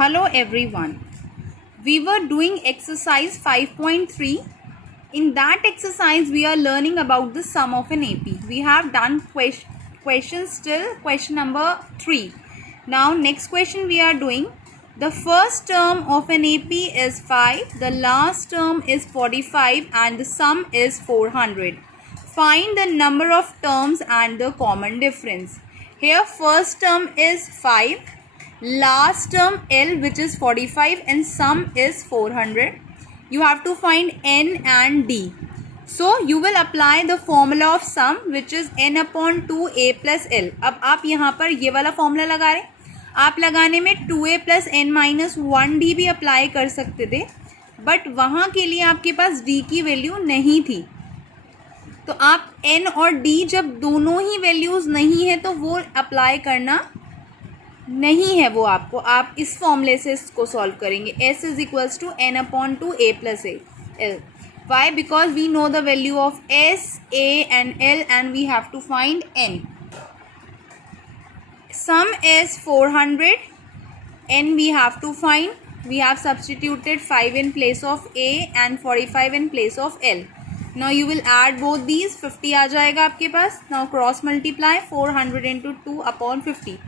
Hello everyone. We were doing exercise 5.3. In that exercise we are learning about the sum of an AP. We have done questions till question number 3. Now next question we are doing. The first term of an AP is 5, the last term is 45 and the sum is 400. Find the number of terms and the common difference. Here first term is 5, last term L which is 45 and sum is 400. You have to find N and D. So you will apply the formula of sum which is N upon 2A plus L. अब आप यहाँ पर ये वाला formula लगा रहे हैं. आप लगाने में 2A plus N minus 1D भी अप्लाई कर सकते थे, बट वहाँ के लिए आपके पास D की वैल्यू नहीं थी. तो आप N और D जब दोनों ही वैल्यूज़ नहीं है तो वो अप्लाई करना नहीं है. वो आपको आप इस फॉर्मूले से इसको सॉल्व करेंगे. S is equals to N upon 2A plus L. Why? Because we know the value of S, A and L and we have to find N. Sum is 400. N we have to find. We have substituted 5 in place of A and 45 in place of L. Now you will add both these. 50 आ जाएगा आपके पास. Now cross multiply 400 into 2 upon 50.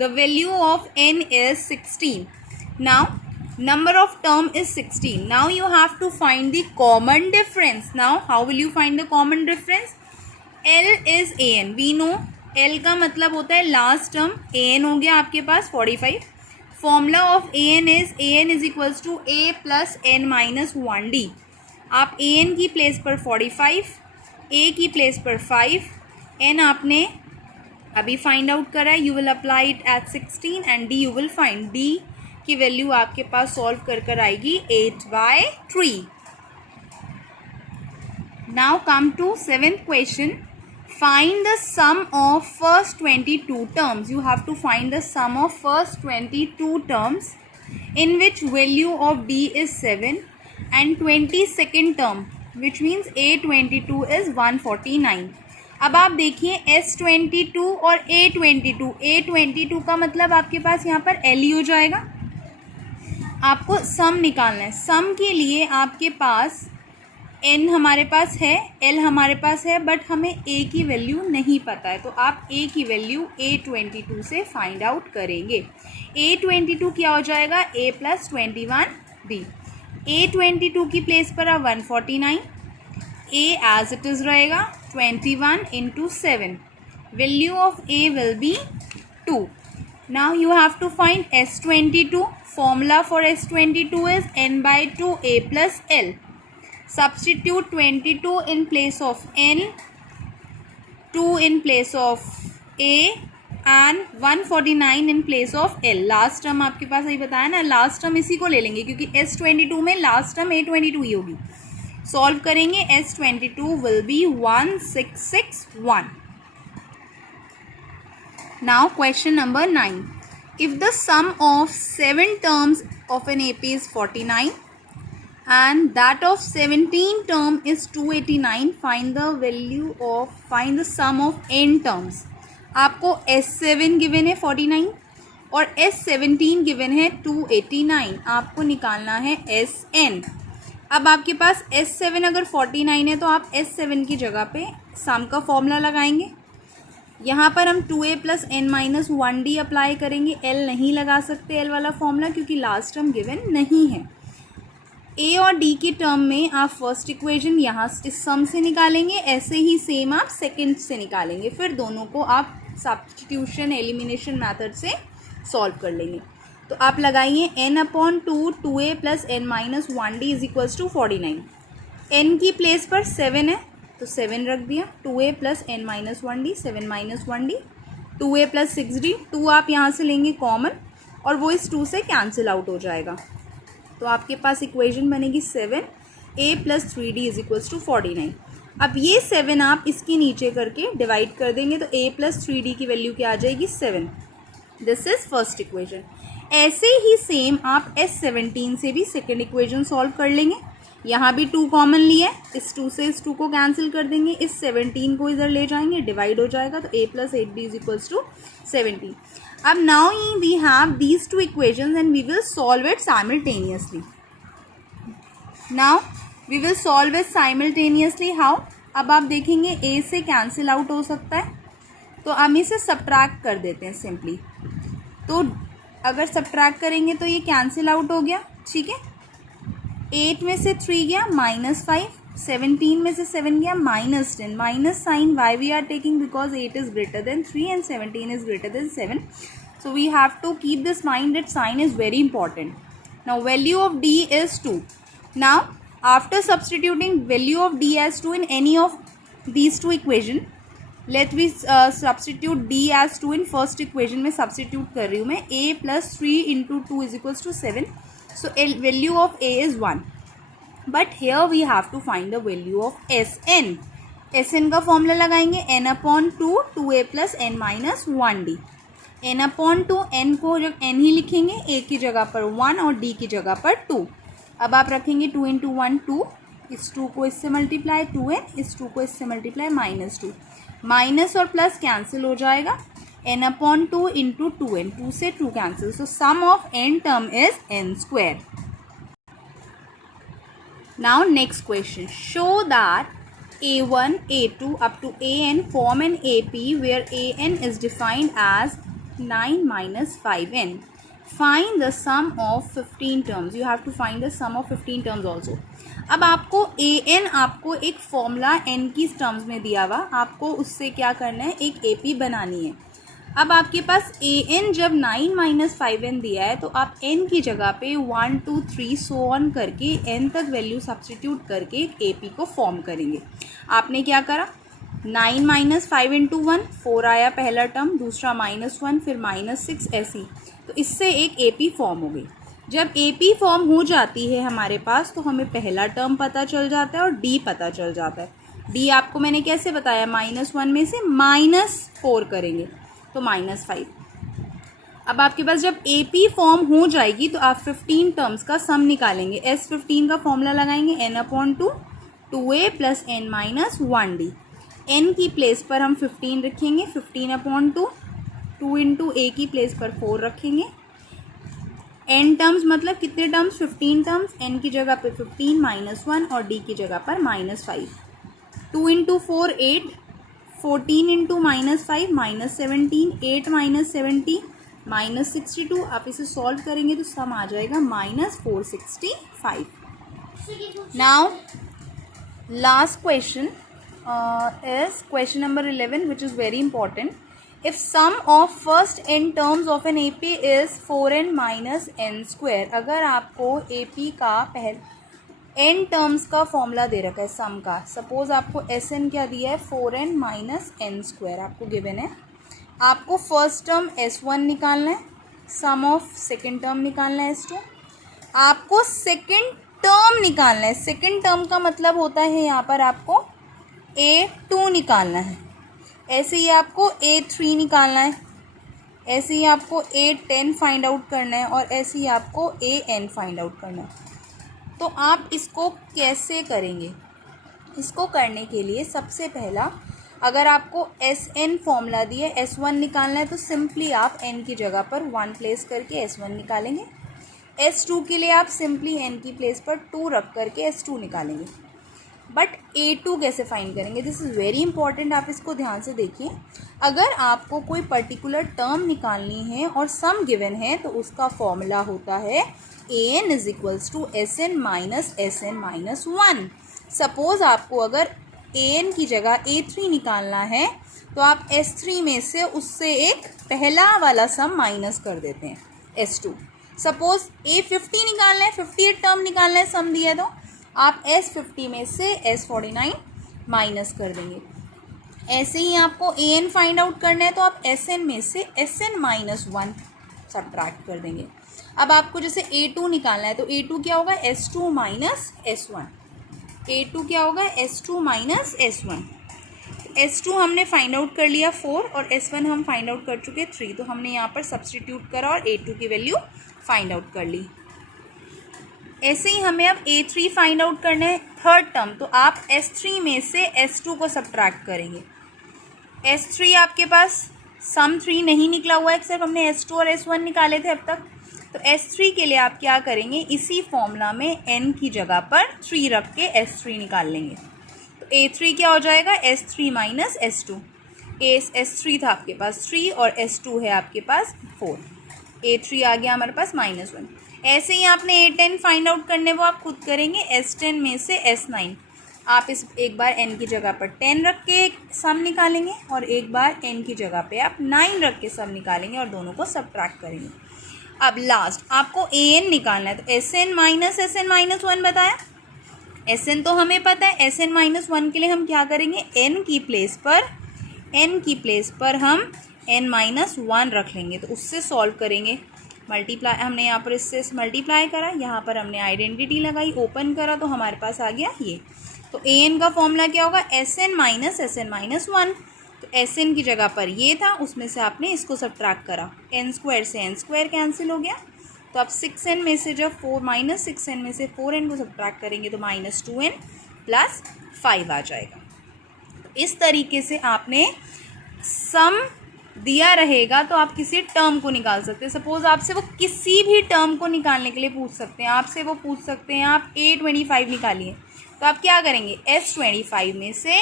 The value of N is 16. Now number of term is 16. Now you have to find the common difference. Now how will you find the common difference? L is AN. We know L का मतलब होता है last term. AN हो गया आपके पास 45. Formula of AN is equals to A plus N minus 1D. आप AN की place पर 45, A की प्लेस पर 5, N आपने अभी फाइंड आउट करा है. You will apply it at 16 and D you will find. D की वैल्यू आपके पास सॉल्व कर आएगी 8/3. Now come to 7th question. Find the sum of first 22 terms. You have to find the sum of first 22 terms in which value of D is 7 and 22nd term which means A22 is 149. अब आप देखिए S22 और A22 का मतलब आपके पास यहाँ पर L ही हो जाएगा. आपको सम निकालना है. सम के लिए आपके पास N हमारे पास है, L हमारे पास है, बट हमें A की वैल्यू नहीं पता है. तो आप A की वैल्यू A22 से फाइंड आउट करेंगे. A22 क्या हो जाएगा? A plus 21D. A22 की प्लेस पर आप 149. A एज इट इज़ रहेगा 21 into 7. Value of A will be 2. Now you have to find S22. Formula for S22 is N by 2A plus L. Substitute 22 in place of N, 2 in place of A and 149 in place of L. Last term आपके पास अभी बताया ना, last term इसी को ले लेंगे क्योंकि S22 में लास्ट टर्म A22 ही होगी. सॉल्व करेंगे. S22 will be 1661. Now question number 9. If the sum of 7 terms of an AP is 49 and that of 17 term is 289, find the sum of n terms. आपको S7 given है 49 और S17 given है 289. आपको निकालना है Sn. अब आपके पास S7 अगर 49 है तो आप S7 की जगह पे सम का फॉर्मूला लगाएंगे. यहाँ पर हम 2A plus N minus 1D apply करेंगे. L नहीं लगा सकते L वाला फॉर्मूला क्योंकि लास्ट टर्म गिवन नहीं है. A और D की टर्म में आप फर्स्ट इक्वेशन यहाँ इस सम से निकालेंगे, ऐसे ही सेम आप सेकंड से निकालेंगे. फिर दोनों को आप सब्स्टिट्यूशन एलिमिनेशन मेथड से सॉल्व कर लेंगे. तो आप लगाइए N upon 2A plus N minus 1D is equals to 49. N की प्लेस पर 7 है तो 7 रख दिया. 2A plus N minus 1D, 7 minus 1D. 2A plus 6D, 2 आप यहाँ से लेंगे कॉमन और वो इस 2 से कैंसिल आउट हो जाएगा. तो आपके पास इक्वेशन बनेगी 7A plus 3D is equals to 49. अब ये 7 आप इसके नीचे करके डिवाइड कर देंगे तो A प्लस 3D की वैल्यू क्या आ जाएगी? 7. This is first equation. ऐसे ही सेम आप S17 से भी सेकेंड इक्वेशन सॉल्व कर लेंगे. यहाँ भी 2 कॉमन लिए, इस 2 से इस 2 को कैंसिल कर देंगे, इस 17 को इधर ले जाएंगे, डिवाइड हो जाएगा तो A plus 8D is equals to 17. अब now we have these two equations and we will solve it simultaneously. Now we will solve it simultaneously. How? अब आप देखेंगे a से कैंसिल आउट हो सकता है, तो हम इसे सब्ट्रैक्ट कर देते हैं सिंपली. तो अगर सब्ट्रैक्ट करेंगे तो ये कैंसिल आउट हो गया. ठीक है, 8 में से 3 गया -5, 17 में से 7 गया -10. Minus sign why we are taking because 8 is greater than 3 and 17 is greater than 7. So we have to keep this mind that sign is very important. Now value of d is 2. Now after substituting value of d as 2 in any of these two equation, let me substitute d as 2 in first equation में substitute कर रही हूँ मैं. a plus 3 into 2 is equals to 7. So value of a is 1. But here we have to find the value of Sn. Sn का formula लगाएंगे n upon 2 2a plus n minus 1d. n upon 2, n को जब n ही लिखेंगे, a की जगह पर 1 और d की जगह पर 2. अब आप रखेंगे 2 इंटू 1 2, इस 2 को इससे मल्टीप्लाई 2n, इस 2 को इससे मल्टीप्लाई -2. माइनस और प्लस कैंसिल हो जाएगा. n अपॉन 2 इंटू 2n, 2 से 2 cancel. So sum of n term is n square. Now next question. Show that a1 a2 up to an form an AP where an is defined as 9 minus 5n. Find the sum of 15 terms. You have to find the sum of 15 terms also. अब आपको an आपको एक formula n की terms में दिया हुआ, आपको उससे क्या करना है, एक AP बनानी है. अब आपके पास an जब 9 माइनस 5n दिया है, तो आप n की जगह पे 1 2 3 सो ऑन करके n तक वैल्यू सब्सटीट्यूट करके एक AP को फॉर्म करेंगे. आपने क्या करा, 9 माइनस 5 इंटू 1 4 आया पहला टर्म, दूसरा -1, फिर -6, ऐसी. तो इससे एक AP फॉर्म हो गई. जब AP फॉर्म हो जाती है हमारे पास, तो हमें पहला टर्म पता चल जाता है और D पता चल जाता है. D आपको मैंने कैसे बताया, -1 में से -4 करेंगे तो -5. अब आपके पास जब AP फॉर्म हो जाएगी तो आप 15 टर्म्स का सम निकालेंगे. S15 का फॉर्मूला लगाएंगे n upon 2 2a plus n minus 1d. n की प्लेस पर हम 15 रखेंगे, 15 अपॉन 2 2 इंटू a की प्लेस पर 4 रखेंगे. n टर्म्स मतलब कितने टर्म्स, 15 टर्म्स. n की जगह पर 15 -1 और d की जगह पर -5. 2 इंटू 4 8, 14 इंटू -5 -17, 8 माइनस 70 -62. आप इसे सॉल्व करेंगे तो सम आ जाएगा -465. Now last question is question number 11, which is very important. If sum of first n terms of an AP is 4n minus n square, अगर आपको AP का n टर्म्स का formula दे रखा है सम का, सपोज आपको Sn क्या दिया है, 4n माइनस n स्क्वायर आपको गिवन है. आपको फर्स्ट टर्म S1 निकालना है, सम ऑफ सेकेंड टर्म निकालना है S2. आपको सेकेंड टर्म निकालना है. सेकेंड टर्म का मतलब होता है यहाँ पर आपको A2 निकालना है. ऐसे ही आपको A3 निकालना है, ऐसे ही आपको A10 फाइंड आउट करना है और ऐसे ही आपको AN फाइंड आउट करना है. तो आप इसको कैसे करेंगे? इसको करने के लिए सबसे पहला, अगर आपको SN फॉर्मूला दिए, S1 निकालना है, तो सिंपली आप n की जगह पर 1 प्लेस करके S1 निकालेंगे. S2 के लिए आप सिंपली n की प्लेस पर 2 रख करके S2 निकालेंगे. बट A2 कैसे फाइंड करेंगे? दिस इज़ वेरी इंपॉर्टेंट, आप इसको ध्यान से देखिए. अगर आपको कोई पर्टिकुलर टर्म निकालनी है और सम गिवन है, तो उसका फॉर्मूला होता है AN is equals to SN minus SN minus 1. Suppose आपको अगर AN की जगह A3 निकालना है, तो आप S3 में से उससे एक पहला वाला सम माइनस कर देते हैं, S2. सपोज A50 निकालना है, 58 टर्म निकालना है, सम दिया तो आप S50 में से S49 माइनस कर देंगे. ऐसे ही आपको AN फाइंड आउट करना है, तो आप SN में से SN माइनस 1 सब्ट्रैक्ट कर देंगे. अब आपको जैसे A2 निकालना है, तो A2 क्या होगा, S2 माइनस S1. A2 क्या होगा, S2 माइनस S1. S2 हमने फाइंड आउट कर लिया 4 और S1 हम फाइंड आउट कर चुके 3. तो हमने यहाँ पर सब्सटीट्यूट करा और A2 की वैल्यू फाइंड आउट कर ली. ऐसे ही हमें अब A3 फाइंड आउट करना है, थर्ड टर्म. तो आप S3 में से S2 को सब्ट्रैक्ट करेंगे. S3 आपके पास सम 3 नहीं निकला हुआ है, सिर्फ हमने S2 और S1 निकाले थे अब तक। तो S3 के लिए आप क्या करेंगे, इसी फॉर्मूला में n की जगह पर 3 रख के S3 निकाल लेंगे। तो A3 क्या हो जाएगा, S3 माइनस S2। S3 था आपके पास 3 और S2 है आपके पास 4। A3 आ गया हमारे पास -1। ऐसे ही आपने A10 फाइंड आउट करने वो आप खुद करेंगे। S10 में से S9 आप इस एक बार n की जगह पर 10 रख के सम निकालेंगे और एक बार n की जगह पे आप 9 रख के सम निकालेंगे और दोनों को सबट्रैक्ट करेंगे। अब लास्ट आपको an निकालना है, तो Sn माइनस Sn माइनस 1 बताया। Sn तो हमें पता है, Sn माइनस 1 के लिए हम क्या करेंगे, n की प्लेस पर हम n माइनस 1 रख लेंगे। तो उससे सॉल्व करेंगे, मल्टीप्लाई हमने यहाँ पर इससे मल्टीप्लाई करा, यहाँ पर हमने आइडेंटिटी लगाई, ओपन करा तो हमारे पास आ गया ये। तो an का फॉर्मूला क्या होगा, Sn माइनस 1। तो Sn की जगह पर ये था, उसमें से आपने इसको सबट्रैक्ट करा, n स्क्वायर से n स्क्वायर कैंसिल हो गया। तो अब 6n में से जब 6n में से 4n को सबट्रैक्ट करेंगे तो -2n प्लस 5 आ जाएगा। तो इस तरीके से आपने सम दिया रहेगा तो आप किसी टर्म को निकाल सकते हैं। सपोज आपसे वो किसी भी टर्म को निकालने के लिए पूछ सकते हैं, आपसे वो पूछ सकते हैं आप A25 निकालिए, तो आप क्या करेंगे, S25 में से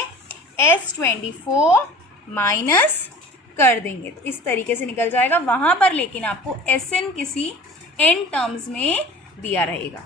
S24 माइनस कर देंगे, तो इस तरीके से निकल जाएगा वहाँ पर। लेकिन आपको Sn किसी n टर्म्स में दिया रहेगा।